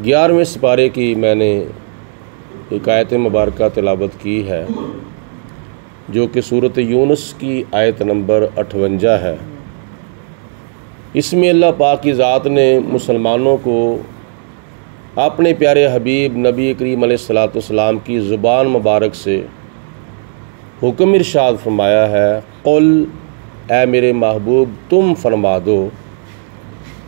11वें सिपारे की मैंने एक आयत मुबारक तिलावत की है जो कि सूरत यूनुस की आयत नंबर 58 है। इसमें अल्लाह पाक की ज़ात ने मुसलमानों को अपने प्यारे हबीब नबी करीम अलैहिस्सलाम की ज़ुबान मुबारक से हुक्म इरशाद फरमाया है, क़ुल ए मेरे महबूब तुम फरमा दो,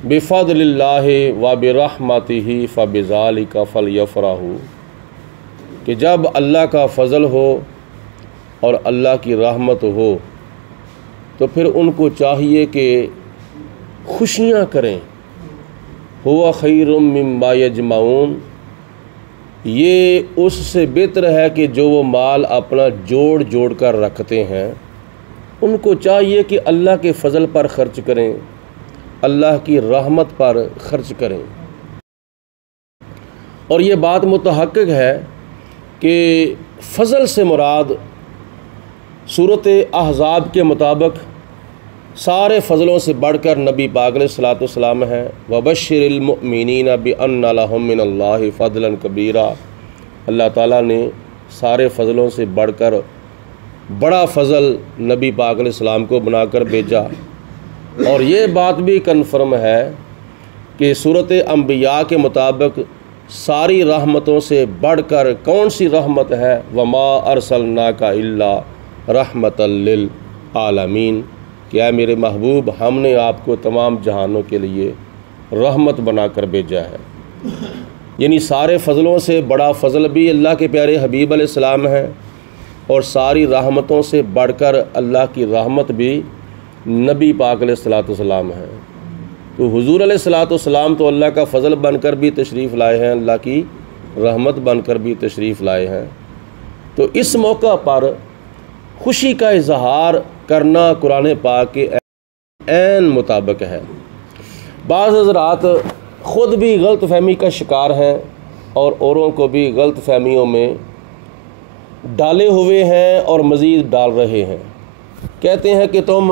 बिफ़ज़लिल्लाहि व बिरहमतिही फ़बिज़ालिका फ़लयफ़रहू, कि जब अल्लाह का फ़ज़ल हो और अल्लाह की रहमत हो तो फिर उनको चाहिए कि खुशियाँ करें। हुवा खैरुम मिम्मा यजमाऊन, ये उससे बेहतर है कि जो वो माल अपना जोड़ जोड़ कर रखते हैं। उनको चाहिए कि अल्लाह के फ़ज़ल पर ख़र्च करें, अल्लाह की रहमत पर ख़र्च करें। और ये बात मुतहक़्क़िक़ है कि फ़ज़ल से मुराद सूरत अहज़ाब के मुताबिक सारे फ़ज़लों से बढ़कर नबी पाक अलैहिस्सलाम है। वबश्शिरिल मुअमिनीना बिअन्ना लहुम मिनल्लाहि फ़ज़लन कबीरा, अल्लाह ताला ने सारे फ़ज़लों से बढ़कर बड़ा फ़ज़ल नबी पाक अलैहिस्सलाम को बनाकर भेजा। और ये बात भी कन्फर्म है कि सूरत अंबिया के मुताबिक सारी रहमतों से बढ़कर कौन सी रहमत है, वमा अरसलनाका इल्ला रहमतल लिल आलमीन, क्या मेरे महबूब हमने आपको तमाम जहानों के लिए रहमत बनाकर भेजा है। यानी सारे फ़ज़लों से बड़ा फ़ज़ल भी अल्लाह के प्यारे हबीब अलैहिस्सलाम है और सारी रहमतों से बढ़कर अल्लाह की रहमत भी नबी पाक अलैहिस्सलाम है। तो हुज़ूर अलैहिस्सलाम तो अल्लाह का फ़ज़ल बनकर भी तशरीफ़ लाए हैं, अल्लाह की रहमत बनकर भी तशरीफ़ लाए हैं। तो इस मौका पर खुशी का इजहार करना कुरान पाक के ऐन मुताबिक है। बाज़ हज़रात ख़ुद भी गलत फ़हमी का शिकार हैं और औरों को भी गलत फ़हमियों में डाले हुए हैं और मज़ीद डाल रहे हैं। कहते हैं कि तुम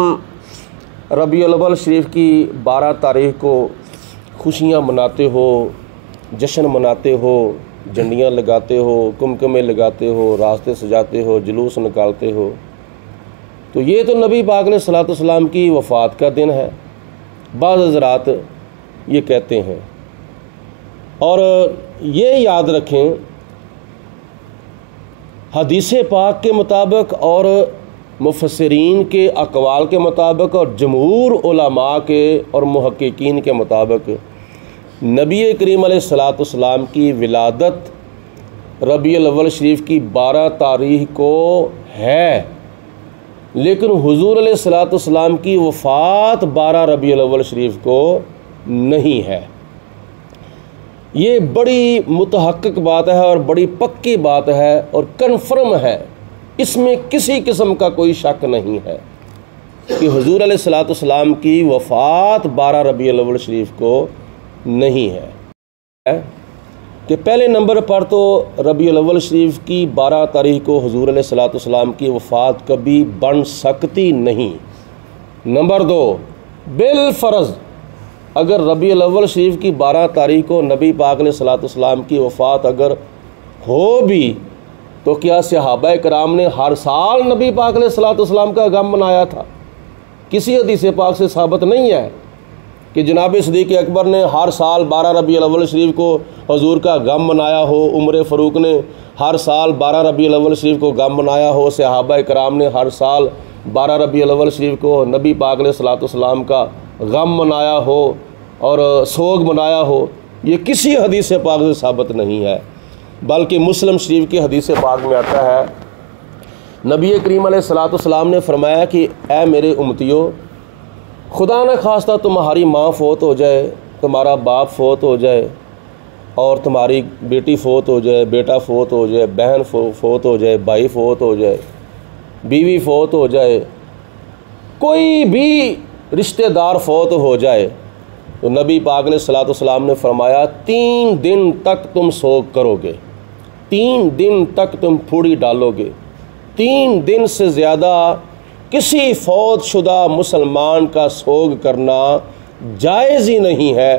रबीउल अव्वल शरीफ की 12 तारीख़ को खुशियाँ मनाते हो, जश्न मनाते हो, झंडियाँ लगाते हो, कुमकुमे लगाते हो, रास्ते सजाते हो, जुलूस निकालते हो। तो ये तो नबी पाक अलैहिस्सलाम की वफ़ात का दिन है, बाज़ हज़रात ये कहते हैं। और ये याद रखें, हदीस पाक के मुताबिक और मुफस्सिरीन के अक़वाल के मुताबिक और जमहूर उलमा के और मुहक्किकीन के मुताबिक नबी करीम अलैहिस्सलाम की विलादत रबीउल अव्वल शरीफ की 12 तारीख़ को है, लेकिन हुज़ूर अलैहिस्सलाम की वफ़ात 12 रबीउल अव्वल शरीफ को नहीं है। ये बड़ी मुतहक्किक बात है और बड़ी पक्की बात है और कन्फर्म है, इसमें किसी किस्म का कोई शक नहीं है कि हुज़ूर अलैहिस्सलाम की वफ़ात 12 रबीउल अव्वल शरीफ को नहीं है। कि पहले नंबर पर तो रबीउल अव्वल शरीफ की 12 तारीख़ को हुज़ूर अलैहिस्सलाम की वफ़ात कभी बन सकती नहीं। नंबर 2, बिलफ़र्ज़ अगर रबीउल अव्वल शरीफ की 12 तारीख़ को नबी पाक अलैहिस्सलाम की वफ़ात अगर हो भी तो क्या सहाबा कराम ने हर साल नबी पाक अलैहिस्सलाम का गम मनाया था? किसी हदीस पाक से साबित नहीं है कि जनाब सिद्दीक़ अकबर ने हर साल 12 रबीउल अव्वल शरीफ को हुज़ूर का गम मनाया हो, उमर फ़ारूक ने हर साल 12 रबीउल अव्वल शरीफ को गम मनाया हो, सहाबा कराम ने हर साल 12 रबीउल अव्वल शरीफ को नबी पाक अलैहिस्सलाम का गम मनाया हो और सोग मनाया हो। ये किसी हदीस पाक से साबित नहीं है, बल्कि मुस्लिम शरीफ की हदीस पाक में आता है, नबी करीम अलैहिस्सलाम ने फरमाया कि ए मेरे उम्मतियों, खुदा न खास्ता तुम्हारी माँ फ़ौत हो जाए, तुम्हारा बाप फ़ौत हो जाए और तुम्हारी बेटी फ़ौत हो जाए, बेटा फ़ौत हो जाए, बहन फ़ौत हो जाए, भाई फ़ौत हो जाए, बीवी फ़ौत हो जाए, कोई भी रिश्तेदार फ़ौत हो जाए, तो नबी पाक अलैहिस्सलाम ने फरमाया 3 दिन तक तुम सोग करोगे, 3 दिन तक तुम फूड़ी डालोगे। 3 दिन से ज़्यादा किसी फौत शुदा मुसलमान का सोग करना जायज़ ही नहीं है।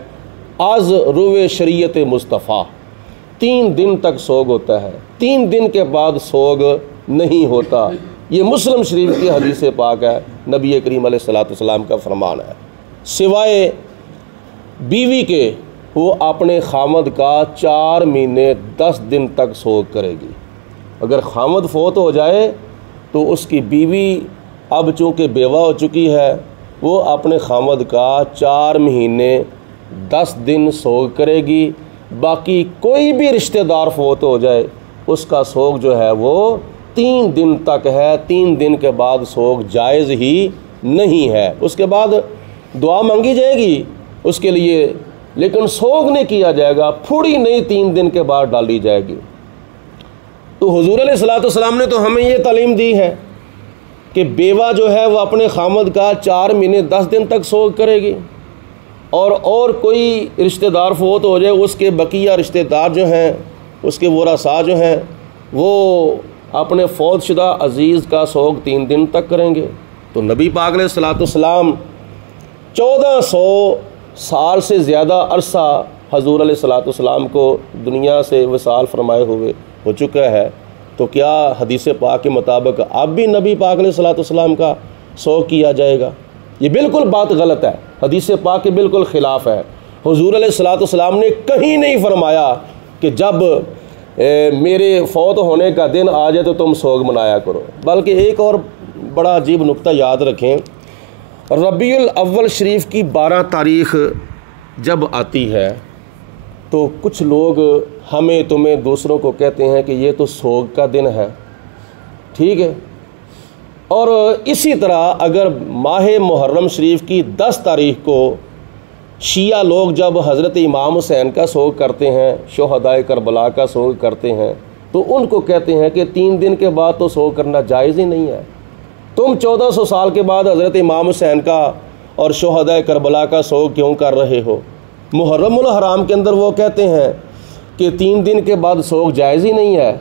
आज रुवे शरीयत मुस्तफ़ा, 3 दिन तक सोग होता है, 3 दिन के बाद सोग नहीं होता। ये मुस्लिम शरीफ की हदीस पाक है, नबी करीम अलैहिस्सलाम का फरमान है। सिवाय बीवी के वो अपने खामद का 4 महीने 10 दिन तक सोग करेगी। अगर खामद फोत हो जाए तो उसकी बीवी अब चूँकि बेवा हो चुकी है, वो अपने खामद का 4 महीने 10 दिन सोग करेगी। बाकी कोई भी रिश्तेदार फोत हो जाए उसका सोग जो है वो 3 दिन तक है। 3 दिन के बाद सोग जायज़ ही नहीं है। उसके बाद दुआ मांगी जाएगी उसके लिए, लेकिन सोग नहीं किया जाएगा, फुड़ी नहीं 3 दिन के बाद डाली जाएगी। तो हुजूर अलैहिस्सलाम ने तो हमें ये तालीम दी है कि बेवा जो है वो अपने खामद का 4 महीने 10 दिन तक सोग करेगी, और कोई रिश्तेदार फोत हो जाए उसके बकिया रिश्तेदार जो हैं, उसके वरासा जो हैं, वो अपने फौत शुदा अज़ीज़ का सोग 3 दिन तक करेंगे। तो नबी पाक अलैहिस्सलाम 1400 साल से ज़्यादा अरसा हजूर अलैहिस्सलाम को दुनिया से विसाल फरमाए हुए हो चुका है। तो क्या हदीस पाक के मुताबिक अब भी नबी पाक अलैहिस्सलाम का सोग किया जाएगा? ये बिल्कुल बात गलत है, हदीस पाक के बिल्कुल ख़िलाफ़ है। हुजूर अलैहिस्सलाम ने कहीं नहीं फरमाया कि जब मेरे फौत होने का दिन आ जाए तो तुम सोग मनाया करो। बल्कि एक और बड़ा अजीब नुक्ता याद रखें, रबीउल अव्वल शरीफ की 12 तारीख़ जब आती है तो कुछ लोग हमें तुम्हें दूसरों को कहते हैं कि ये तो सोग का दिन है, ठीक है। और इसी तरह अगर माह मुहर्रम शरीफ की 10 तारीख़ को शिया लोग जब हज़रत इमाम हुसैन का सोग करते हैं, शुहदाए करबला का सोग करते हैं, तो उनको कहते हैं कि 3 दिन के बाद तो सोग करना जायज़ ही नहीं है। तुम 1400 साल के बाद हज़रत इमाम हुसैन का और शुहदाए करबला का सोग क्यों कर रहे हो? मुहर्रमुल हराम के अंदर वो कहते हैं कि 3 दिन के बाद सोग जायज़ ही नहीं है,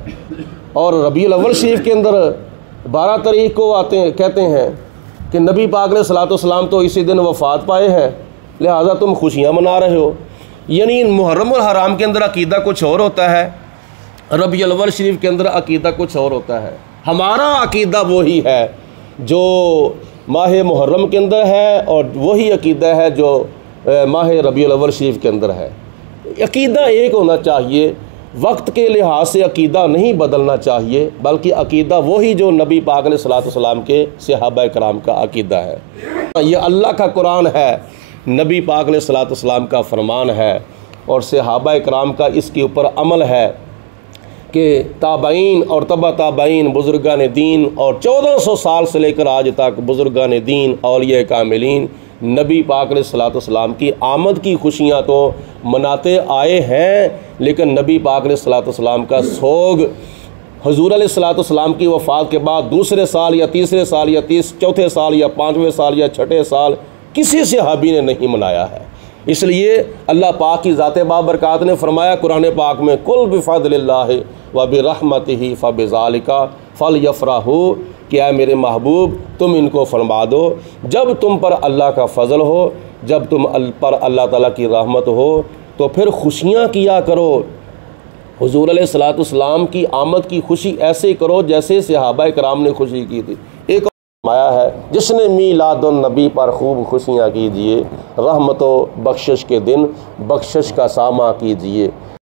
और रबीउल अव्वल शरीफ के अंदर 12 तारीख़ को कहते हैं कि नबी पाक अलैहिस्सलाम तो इसी दिन वफ़ात पाए हैं, लिहाजा तुम खुशियाँ मना रहे हो। यानी मुहर्रमुल हराम के अंदर अकीदा कुछ और होता है, रबीउल अव्वल शरीफ के अंदर अकीदा कुछ और होता है। हमारा अकीदा वही है जो माह मुहर्रम के अंदर है, और वही अकीदा है जो माह रबीउल अव्वल शरीफ के अंदर है। अकीदा एक होना चाहिए, वक्त के लिहाज से अकीदा नहीं बदलना चाहिए, बल्कि अकीदा वही जो नबी पाक अलैहिस्सलाम के सहाबा कराम का अकीदा है। ये अल्लाह का कुरान है, नबी पाक अलैहिस्सलाम का फरमान है, और सहाबा कराम का इसके ऊपर अमल है कि ताबईन और तबा ताबईन बुज़ुर्गान दीन और 1400 साल से लेकर आज तक बुज़ुर्गान दीन औलिया कामिलीन नबी पाक अलैहिस्सलाम की आमद की खुशियाँ तो मनाते आए हैं, लेकिन नबी पाक अलैहिस्सलाम का सोग हुजूर अलैहिस्सलाम की वफ़ात के बाद दूसरे साल या तीसरे साल या चौथे साल या 5वें साल या 6ठे साल किसी सहाबी ने नहीं मनाया है। इसलिए अल्लाह पाक की ज़ात बाबरकात ने फरमाया कुरान पाक में, कुल बिफ़ज़लिल्लाहि व बिरहमतिही फ़बिज़ालिका फ़लयफ़रहू, क्या मेरे महबूब तुम इनको फरमा दो जब तुम पर अल्लाह का फ़ज़ल हो, जब तुम पर अल्लाह ताला की रहमत हो तो फिर खुशियाँ किया करो। हुजूर अलैहिस्सलाम की आमद की खुशी ऐसे करो जैसे सहाबा कराम ने खुशी की थी। एक माया है, जिसने मीलादुन नबी पर खूब खुशियाँ कीजिए, रहमत व बख्शिश के दिन बख्शिश का सामा कीजिए।